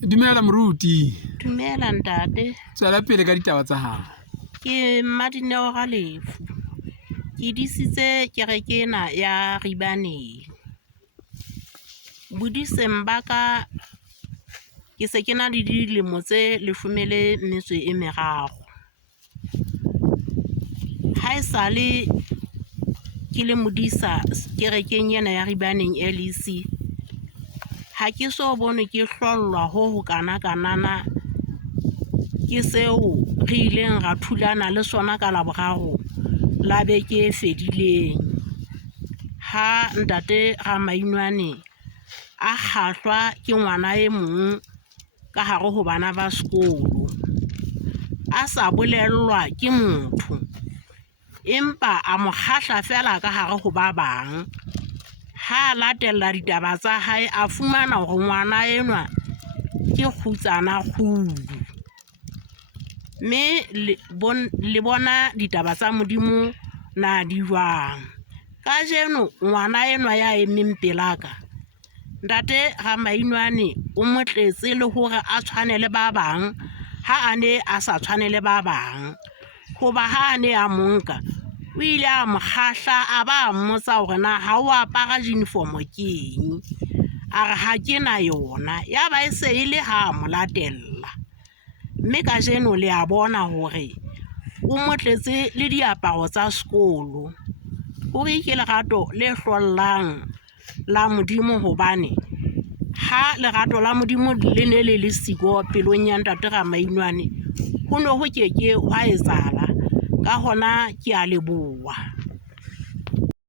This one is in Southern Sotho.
Dumela moruti. Dumela ntate. Tswela pele ka ditaba tsa hao. Ke Madineo Galefu. Ke disitse kereke ena ya Ribaneng. Bodiseng ba ka ke se ke na le dilemo tse 13. Ha esale ke le modisa kerekeng ena ya Ribaneng LEC, ha ke so bone ke hlollwa ho kana kanana ke seo re ileng ra thulana le sona ka Laboraro la beke fedileng. Ha ntate Ramainwane a kgahlwa ke ngwana e mong ka hare ho bana ba sekolo, a sa bolellwa ke motho, empa a mo kgahla fela ka hare ho ba bang. Ha latella ditaba tsa hae, a fumana hore ngwana enwa ke kgutsana kgudu, mme le bona ditaba tsa Modimo na di jwang. Kajeno ngwana enwa ya emeng pelaka, ntate Ramainwane o mo tletse le hore a tshwane le ba bang ha a ne a sa tshwane le ba bang. Hoba ha a ne a monka, o ile a mo kgahla, a ba mmotsa hore na ha o apara uniform ke eng, a re ha ke na yona. Ya ba e se e le ha mo latella, mme kajeno le a bona hore o mo tletse le diaparo tsa sekolo. Hore ke lerato le hlollang la Modimo, hobane ha lerato la Modimo le ne le siko pelong ya ntate Ramainwane, ho no ho keke hwa etsahala. Ka hona ke a leboha.